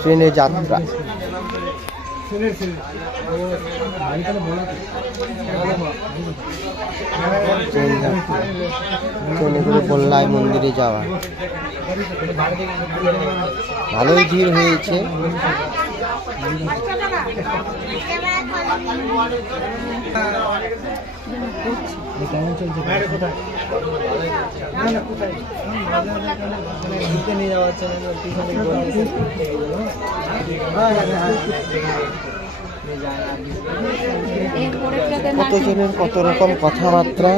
ট্রেনে যাত্রা। ট্রেনে করে বল্লায় মন্দিরে যাওয়া। ভালোই ভিড় হয়েছে। কেমন চলছে? নিয়ে যাওয়া হচ্ছে কতজনের কত রকম কথাবার্তা।